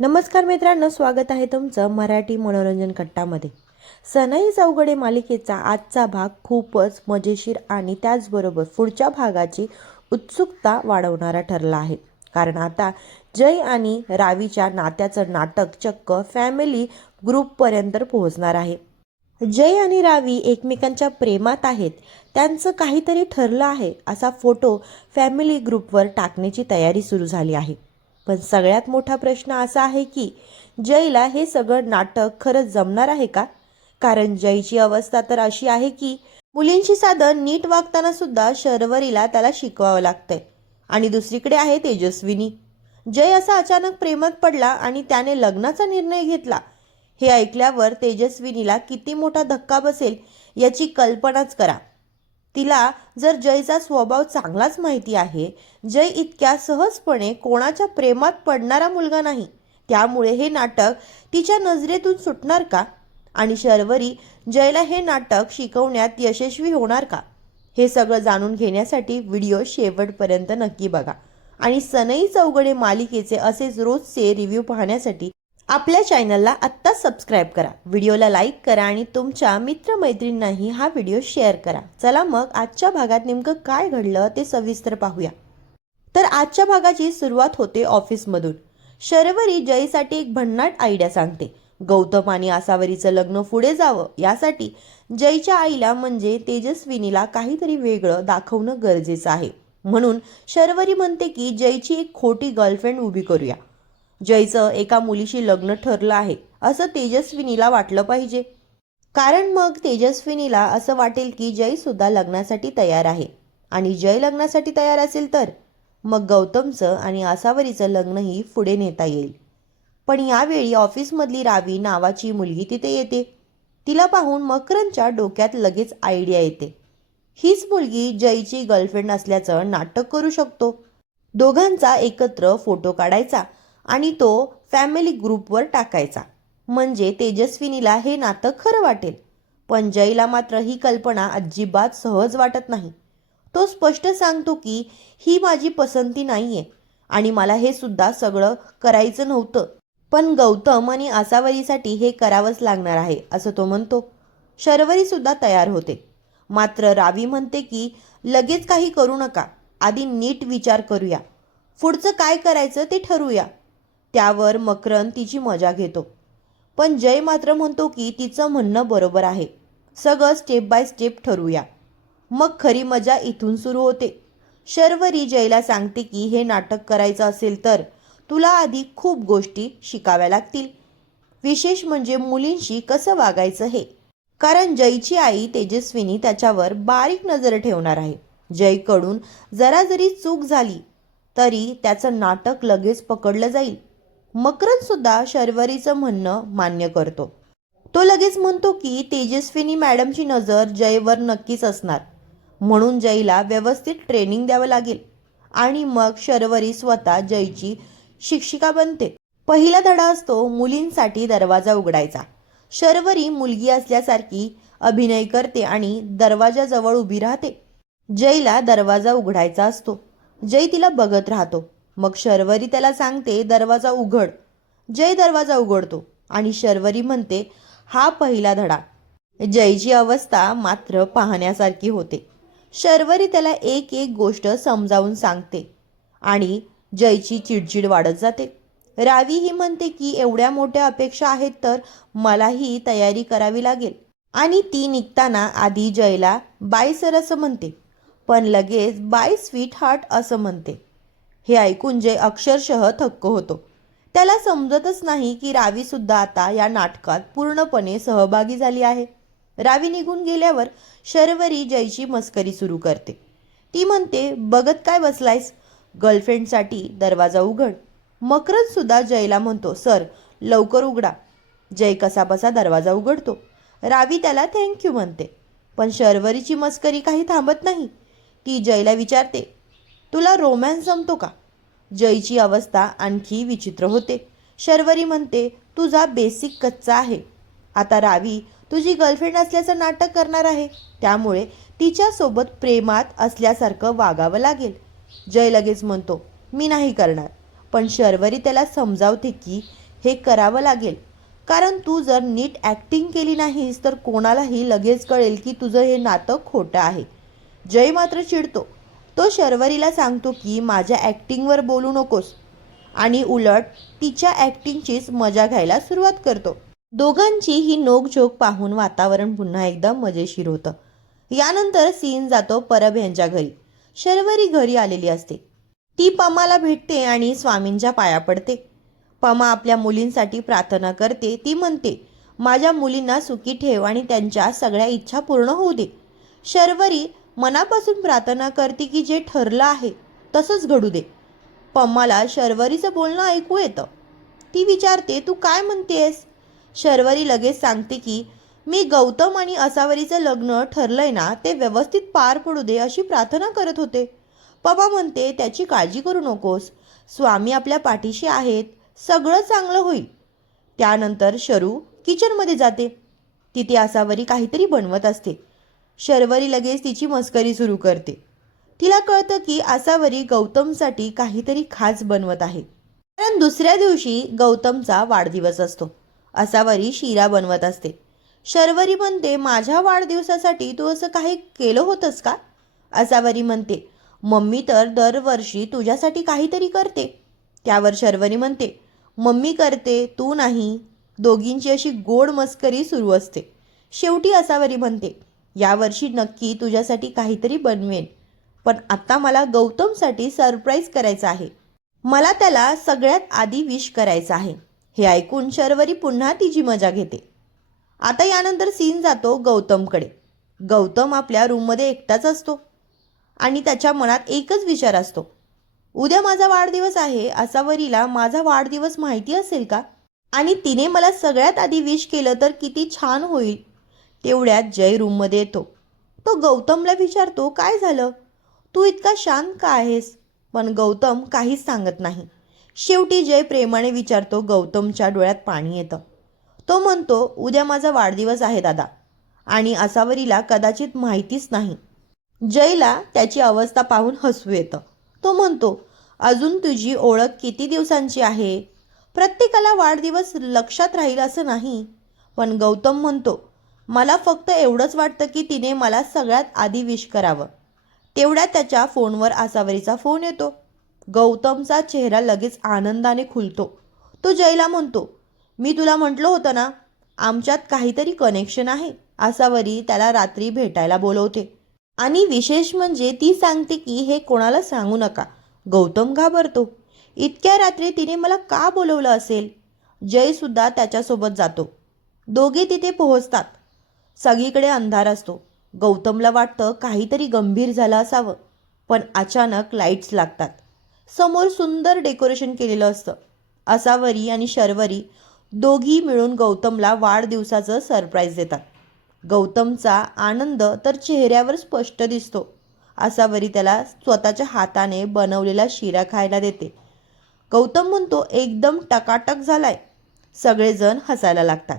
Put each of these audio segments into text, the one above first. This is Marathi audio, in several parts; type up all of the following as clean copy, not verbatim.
नमस्कार मित्रांनो, स्वागत आहे तुमचं मराठी मनोरंजन कट्टामध्ये। सनई चौघडे मालिकेचा आजचा भाग खूपच मजेशीर आणि त्याचबरोबर पुढच्या भागाची उत्सुकता वाढवणारा ठरला आहे। कारण आता जय आणि रावीच्या नात्याचं नाटक चक्क फॅमिली ग्रुपपर्यंत पोहोचणार आहे। जय आणि रावी एकमेकांच्या प्रेमात आहेत, त्यांचं काहीतरी ठरलं आहे असा फोटो फॅमिली ग्रुपवर टाकण्याची तयारी सुरू झाली आहे। पण सगळ्यात मोठा प्रश्न असा आहे की जयला हे सगळं नाटक खरंच जमणार आहे का? कारण जयची अवस्था तर अशी आहे की मुलींशी साधं नीट वागताना सुद्धा शर्वरीला त्याला शिकवावं लागतंय। आणि दुसरीकडे आहे तेजस्विनी। जय असा अचानक प्रेमात पडला आणि त्याने लग्नाचा निर्णय घेतला हे ऐकल्यावर तेजस्विनीला किती मोठा धक्का बसेल याची कल्पनाच करा। तिला जर जयचा स्वभाव चांगलाच माहिती आहे, जय इतक्या सहजपणे कोणाच्या प्रेमात पडणारा मुलगा नाही, त्यामुळे हे नाटक तिच्या नजरेतून सुटणार का? आणि शर्वरी जयला हे नाटक शिकवण्यात यशस्वी होणार का? हे सगळं जाणून घेण्यासाठी व्हिडिओ शेवटपर्यंत नक्की बघा। आणि सनई चौघडे मालिकेचे असेच रोजचे रिव्ह्यू पाहण्यासाठी आपल्या चॅनलला आत्ता सबस्क्राईब करा, व्हिडिओला लाईक करा आणि तुमच्या मित्रमैत्रिणींनाही हा व्हिडिओ शेअर करा। चला मग आजच्या भागात नेमकं काय घडलं ते सविस्तर पाहूया। तर आजच्या भागाची सुरुवात होते ऑफिसमधून। शर्वरी जयसाठी एक भन्नाट आयडिया सांगते। गौतम आणि आसावरीचं लग्न पुढे जावं यासाठी जयच्या आईला म्हणजे तेजस्विनीला काहीतरी वेगळं दाखवणं गरजेचं आहे। म्हणून शर्वरी म्हणते की जयची एक खोटी गर्लफ्रेंड उभी करूया। जयचं एका मुलीशी लग्न ठरलं आहे असं तेजस्विनीला वाटलं पाहिजे, कारण मग तेजस्विनीला असं वाटेल की जय सुद्धा लग्नासाठी तयार आहे। आणि जय लग्नासाठी तयार असेल तर मग गौतमचं आणि आसावरीचं लग्नही पुढे नेता येईल। पण यावेळी ऑफिसमधली रावी नावाची मुलगी तिथे येते। तिला पाहून मकरंदच्या डोक्यात लगेच आयडिया येते, हीच मुलगी जयची गर्लफ्रेंड असल्याचं नाटक करू शकतो। दोघांचा एकत्र फोटो काढायचा आणि तो फॅमिली ग्रुपवर टाकायचा, म्हणजे तेजस्विनीला हे नातं खरं वाटेल। पण जयला मात्र ही कल्पना अजिबात सहज वाटत नाही। तो स्पष्ट सांगतो की ही माझी पसंती नाहीये आणि मला हे सुद्धा सगळं करायचं नव्हतं, पण गौतम आणि आसावरीसाठी हे करावंच लागणार आहे असं तो म्हणतो। शर्वरी सुद्धा तयार होते, मात्र रावी म्हणते की लगेच काही करू नका, आधी नीट विचार करूया, पुढचं काय करायचं ते ठरवूया। त्यावर मकरंद तिची मजा घेतो, पण जय मात्र म्हणतो की तिचं म्हणणं बरोबर आहे, सगळं स्टेप बाय स्टेप ठरवूया। मग खरी मजा इथून सुरू होते। शर्वरी जयला सांगते की हे नाटक करायचं असेल तर तुला आधी खूप गोष्टी शिकाव्या लागतील, विशेष म्हणजे मुलींशी कसं वागायचं हे, कारण जयची आई तेजस्विनी त्याच्यावर बारीक नजर ठेवणार आहे। जयकडून जरा जरी चूक झाली तरी त्याचं नाटक लगेच पकडलं जाईल। मकरंद सुद्धा शर्वरीचं म्हणणं मान्य करतो। तो लगेच म्हणतो की तेजस्विनी मॅडमची नजर जयवर नक्कीच असणार, म्हणून जयला व्यवस्थित ट्रेनिंग द्यावं लागेल। आणि मग शर्वरी स्वतः जयची शिक्षिका बनते। पहिला धडा असतो मुलींसाठी दरवाजा उघडायचा। शर्वरी मुलगी असल्यासारखी अभिनय करते आणि दरवाजाजवळ उभी राहते। जयला दरवाजा उघडायचा असतो, जय तिला बघत राहतो। मग शर्वरी त्याला सांगते दरवाजा उघड। जय दरवाजा उघडतो आणि शर्वरी म्हणते हा पहिला धडा। जयची अवस्था मात्र पाहण्यासारखी होते। शर्वरी त्याला एक एक गोष्ट समजावून सांगते आणि जयची चिडचिड वाढत जाते। रावी ही म्हणते की एवढ्या मोठ्या अपेक्षा आहेत तर मलाही तयारी करावी लागेल, आणि ती निघताना आधी जयला बाय सर असं म्हणते, पण लगेच बाय स्वीट हार्ट असं म्हणते। हे ऐकून जय अक्षरशः थक्क होतो। त्याला समजतच नाही की रावी सुद्धा आता या नाटकात पूर्णपणे सहभागी झाली आहे। रावी निघून गेल्यावर शर्वरी जयची मस्करी सुरू करते। ती म्हणते बघत काय बसलायस, गर्लफ्रेंडसाठी दरवाजा उघड। मकरंद सुद्धा जयला म्हणतो सर लवकर उघडा। जय कसाबसा दरवाजा उघडतो। रावी त्याला थँक्यू म्हणते, पण शर्वरीची मस्करी काही थांबत नाही। ती जयला विचारते तुला रोमॅन्स जमतो का? जयची अवस्था आणखी विचित्र होते। शर्वरी म्हणते तुझा बेसिक कच्चा आहे, आता रावी तुझी गर्लफ्रेंड असल्याचं नाटक करणार आहे, त्यामुळे तिच्यासोबत प्रेमात असल्यासारखं वागावं लागेल। जय लगेच म्हणतो मी नाही करणार, पण शर्वरी त्याला समजावते की हे करावं लागेल, कारण तू जर नीट ॲक्टिंग केली नाहीस तर कोणालाही लगेच कळेल की तुझं हे नातं खोटं आहे. जय मात्र चिडतो. तो शर्वरीला सांगतो की माझ्या ॲक्टिंगवर बोलू नकोस आणि उलट तिच्या ॲक्टिंगचीच मजा घ्यायला सुरुवात करतो. दोघांची ही नोकझोक पाहून वातावरण पुन्हा एकदा मजेशीर होतं. यानंतर सीन जातो परब यांच्या घरी. शर्वरी घरी आलेली असते. ती पमाला भेटते आणि स्वामींच्या पाया पडते. पमा आपल्या मुलींसाठी प्रार्थना करते. ती म्हणते, माझ्या मुलींना सुखी ठेव आणि त्यांच्या सगळ्या इच्छा पूर्ण होऊ दे. शर्वरी मनापासून प्रार्थना करते की जे ठरलं आहे तसंच घडू दे. पम्माला शर्वरीचं बोलणं ऐकू येतं. ती विचारते, तू काय म्हणतेस? शर्वरी लगेच सांगते की मी गौतम आणि असावरीचं लग्न ठरलंय ना, ते व्यवस्थित पार पडू दे अशी प्रार्थना करत होते. पप्पा म्हणते, त्याची काळजी करू नकोस, स्वामी आपल्या पाठीशी आहेत, सगळं चांगलं होईल. त्यानंतर शरू किचनमध्ये जाते. तिथे असावरी काहीतरी बनवत असते. शर्वरी लगेच तिची मस्करी सुरू करते. तिला कळतं की असावरी गौतमसाठी काहीतरी खास बनवत आहे, कारण दुसऱ्या दिवशी गौतमचा वाढदिवस असतो. असावरी शिरा बनवत असते. शर्वरी म्हणते, माझ्या वाढदिवसासाठी तू असं काही केलं होतंस का? असावरी म्हणते, मम्मी तर दरवर्षी तुझ्यासाठी काहीतरी करते. त्यावर शर्वरी म्हणते, मम्मी करते, तू नाही. दोघींची अशी गोड मस्करी सुरू असते. शेवटी असावरी म्हणते, यावर्षी नक्की तुझ्यासाठी काहीतरी बनवेन, पण आता मला गौतमसाठी सरप्राईज करायचं आहे. मला त्याला सगळ्यात आधी विश करायचं आहे. हे ऐकून शर्वरी पुन्हा तिची मजा घेते. आता यानंतर सीन जातो गौतमकडे. गौतम आपल्या रूममध्ये एकटाच असतो आणि त्याच्या मनात एकच विचार असतो, उद्या माझा वाढदिवस आहे. असावरीला माझा वाढदिवस माहिती असेल का? आणि तिने मला सगळ्यात आधी विश केलं तर किती छान होईल. तेवढ्यात जय रूममध्ये येतो. तो गौतमला विचारतो, काय झालं, तू इतका शांत का आहेस? पण गौतम काहीच सांगत नाही. शेवटी जय प्रेमाने विचारतो. गौतमच्या डोळ्यात पाणी येतं. तो म्हणतो, उद्या माझा वाढदिवस आहे दादा, आणि असावरीला कदाचित माहितीच नाही. जयला त्याची अवस्था पाहून हसू येतं. तो म्हणतो, अजून तुझी ओळख किती दिवसांची आहे? प्रत्येकाला वाढदिवस लक्षात राहील असं नाही. पण गौतम म्हणतो, मला फक्त एवढंच वाटतं की तिने मला सगळ्यात आधी विश करावं. तेवढ्यात त्याच्या फोनवर असावरीचा फोन येतो. गौतमचा चेहरा लगेच आनंदाने खुलतो. तो जयला म्हणतो, मी तुला म्हटलं होतं ना, आमच्यात काहीतरी कनेक्शन आहे. असावरी त्याला रात्री भेटायला बोलवते आणि विशेष म्हणजे ती सांगते की हे कोणाला सांगू नका. गौतम घाबरतो. इतक्या रात्री तिने मला का बोलवलं असेल? जय सुद्धा त्याच्यासोबत जातो. दोघे तिथे पोहोचतात. सगळीकडे अंधार असतो. गौतमला वाटतं काहीतरी गंभीर झालं असावं, पण अचानक लाईट्स लागतात. समोर सुंदर डेकोरेशन केलेलं असतं. असावरी आणि शर्वरी दोघी मिळून गौतमला वाढदिवसाचं सरप्राईज देतात. गौतमचा आनंद तर चेहऱ्यावर स्पष्ट दिसतो. असावरी त्याला स्वतःच्या हाताने बनवलेला शिरा खायला देते. गौतम म्हणतो, एकदम टकाटक झालाय. सगळेजण हसायला लागतात.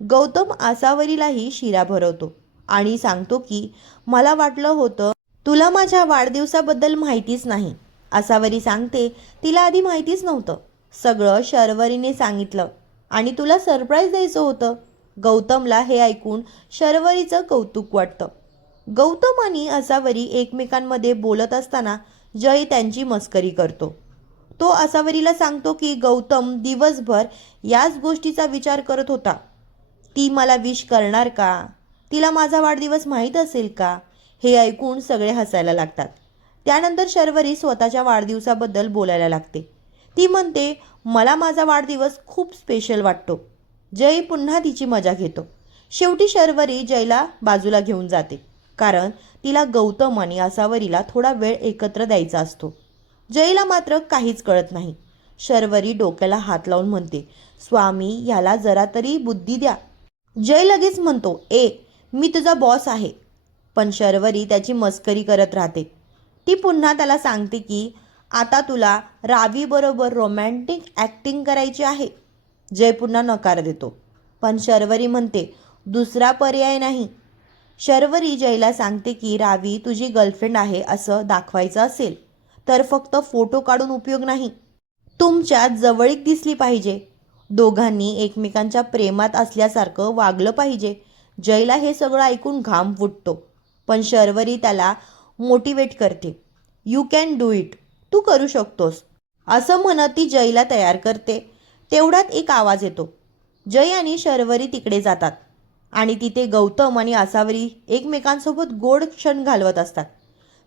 गौतम असावरीलाही शिरा भरवतो आणि सांगतो की मला वाटलं होतं तुला माझ्या वाढदिवसाबद्दल माहितीच नाही. असावरी सांगते, तिला आधी माहितीच नव्हतं. सगळं शर्वरीने सांगितलं आणि तुला सरप्राईज द्यायचं होतं. गौतमला हे ऐकून शर्वरीचं कौतुक वाटतं. गौतम आणि असावरी एकमेकांमध्ये बोलत असताना जय त्यांची मस्करी करतो. तो असावरीला सांगतो की गौतम दिवसभर याच गोष्टीचा विचार करत होता. ती मला विश करणार का? तिला माझा वाढदिवस माहीत असेल का? हे ऐकून सगळे हसायला लागतात. त्यानंतर शर्वरी स्वतःच्या वाढदिवसाबद्दल बोलायला लागते. ती म्हणते, मला माझा वाढदिवस खूप स्पेशल वाटतो. जय पुन्हा तिची मजा घेतो. शेवटी शर्वरी जयला बाजूला घेऊन जाते, कारण तिला गौतम आणि असावरीला थोडा वेळ एकत्र द्यायचा असतो. जयला मात्र काहीच कळत नाही. शर्वरी डोक्याला हात लावून म्हणते, स्वामी ह्याला जरा तरी बुद्धी द्या. जय लगेच म्हणतो, मी तुझा बॉस आहे. पण शर्वरी त्याची मस्करी करत राहते. ती पुन्हा त्याला सांगते की आता तुला रावीबरोबर रोमॅन्टिक ॲक्टिंग करायची आहे. जय पुन्हा नकार देतो. पण शर्वरी म्हणते, दुसरा पर्याय नाही. शर्वरी जयला सांगते की रावी तुझी गर्लफ्रेंड आहे असं दाखवायचं असेल तर फक्त फोटो काढून उपयोग नाही. तुमच्यात जवळीक दिसली पाहिजे. दोघांनी एकमेकांच्या प्रेमात असल्यासारखं वागलं पाहिजे. जयला हे सगळं ऐकून घाम फुटतो, पण शर्वरी त्याला मोटिवेट करते. यू कॅन डू इट, तू करू शकतोस, असं म्हणत ती जयला तयार करते. तेवढ्यात एक आवाज येतो. जय आणि शर्वरी तिकडे जातात आणि तिथे गौतम आणि आसावरी एकमेकांसोबत गोड क्षण घालवत असतात.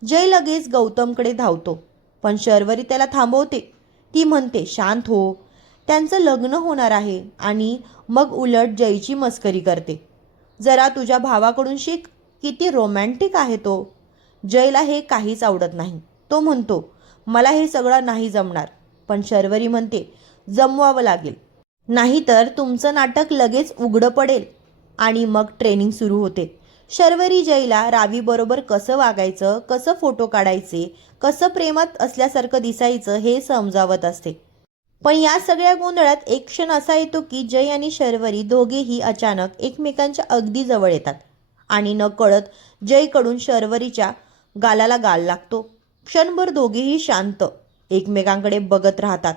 जय लगेच गौतमकडे धावतो, पण शर्वरी त्याला थांबवते. ती म्हणते, शांत हो, त्यांचं लग्न होणार आहे. आणि मग उलट जयची मस्करी करते. जरा तुझ्या भावाकडून शिक, किती रोमॅन्टिक आहे तो. जयला हे काहीच आवडत नाही. तो म्हणतो, मला हे सगळं नाही जमणार. पण शर्वरी म्हणते, जमवावं लागेल, नाहीतर तुमचं नाटक लगेच उघडं पडेल. आणि मग ट्रेनिंग सुरू होते. शर्वरी जयला रावीबरोबर कसं वागायचं, कसं फोटो काढायचे, कसं प्रेमात असल्यासारखं दिसायचं हे समजावत असते. पण या सगळ्या गोंधळात एक क्षण असा येतो की जय आणि शर्वरी दोघेही अचानक एकमेकांच्या अगदी जवळ येतात आणि नकळत जयकडून शर्वरीच्या गालाला गाल लागतो. क्षणभर दोघेही शांत एकमेकांकडे बघत राहतात.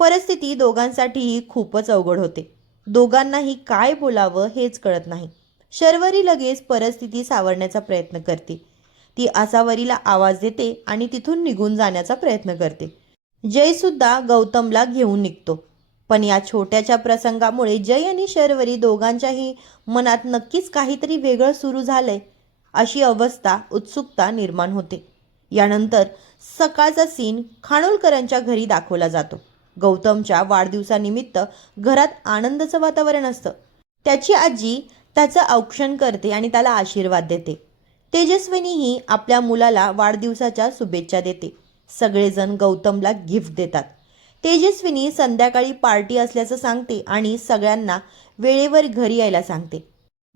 परिस्थिती दोघांसाठीही खूपच अवघड होते. दोघांनाही काय बोलावं हेच कळत नाही. शर्वरी लगेच परिस्थिती सावरण्याचा प्रयत्न करते. ती आसावरीला आवाज देते आणि तिथून निघून जाण्याचा प्रयत्न करते. जय सुद्धा गौतमला घेऊन निघतो. पण या छोट्याशा प्रसंगामुळे जय आणि शर्वरी दोघांच्याही मनात नक्कीच काहीतरी वेगळं सुरू झालंय अशी अवस्था, उत्सुकता निर्माण होते. यानंतर सकाळचा सीन खानोलकरांच्या घरी दाखवला जातो. गौतमच्या वाढदिवसानिमित्त घरात आनंदाचं वातावरण असतं. त्याची आजी त्याचं औक्षण करते आणि त्याला आशीर्वाद देते. तेजस्विनीही आपल्या मुलाला वाढदिवसाच्या शुभेच्छा देते. सगळेजण गौतमला गिफ्ट देतात. तेजस्विनी संध्याकाळी पार्टी असल्याचं सांगते आणि सगळ्यांना वेळेवर घरी यायला सांगते.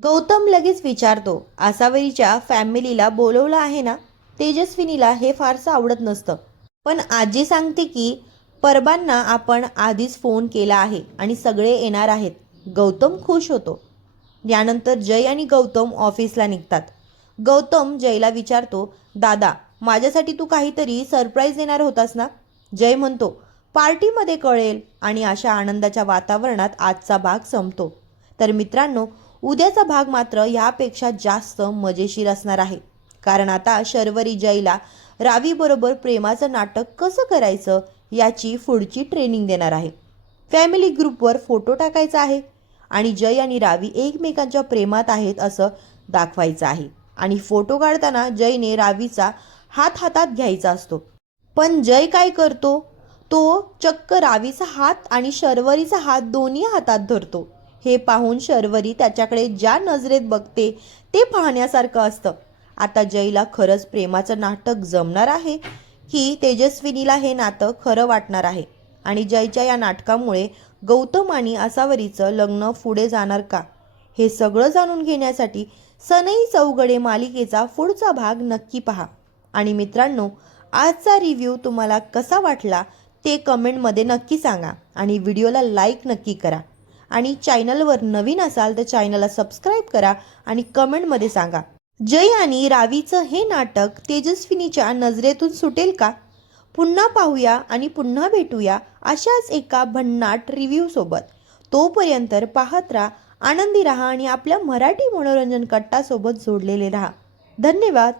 गौतम लगेच विचारतो, आसावरीच्या फॅमिलीला बोलवलं आहे ना? तेजस्विनीला हे फारसं आवडत नसतं, पण आजी सांगते की परबांना आपण आधीच फोन केला आहे आणि सगळे येणार आहेत. गौतम खुश होतो. यानंतर जय आणि गौतम ऑफिसला निघतात. गौतम जयला विचारतो, दादा, माझ्यासाठी तू काहीतरी सरप्राईज देणार होतास ना? जय म्हणतो, पार्टीमध्ये कळेल. आणि अशा आनंदाच्या वातावरणात आजचा भाग संपतो. तर मित्रांनो, उद्याचा भाग मात्र यापेक्षा जास्त मजेशीर असणार आहे. कारण आता शर्वरी जयला रावीबरोबर प्रेमाचं नाटक कसं करायचं याची पुढची ट्रेनिंग देणार आहे. फॅमिली ग्रुपवर फोटो टाकायचा आहे आणि जय आणि रावी एकमेकांच्या प्रेमात आहेत असं दाखवायचं आहे. आणि फोटो काढताना जयने रावीचा हात हातात घ्यायचा असतो. पण जय काय करतो, तो चक्क रावीचा हात आणि शर्वरीचा हात दोन्ही हातात धरतो. हे पाहून शर्वरी त्याच्याकडे ज्या नजरेत बघते ते पाहण्यासारखं असतं. आता जयला खरंच प्रेमाचं नाटक जमणार आहे की तेजस्विनीला हे नातं खरं वाटणार आहे? आणि जयच्या या नाटकामुळे गौतम आणि आसावरीचं लग्न पुढे जाणार का? हे सगळं जाणून घेण्यासाठी सनई चौघडे मालिकेचा पुढचा भाग नक्की पहा. आणि मित्रांनो, आजचा रिव्ह्यू तुम्हाला कसा वाटला ते कमेंटमध्ये नक्की सांगा आणि व्हिडिओला लाईक नक्की करा. आणि चॅनलवर नवीन असाल तर चॅनलला सबस्क्राईब करा आणि कमेंटमध्ये सांगा, जय आणि रावीचं हे नाटक तेजस्विनीच्या नजरेतून सुटेल का? पुन्हा पाहूया आणि पुन्हा भेटूया अशाच एका भन्नाट रिव्ह्यू सोबत. तोपर्यंत पाहत राहा, आनंदी राहा आणि आपल्या मराठी मनोरंजन कट्टासोबत जोडलेले राहा. धन्यवाद.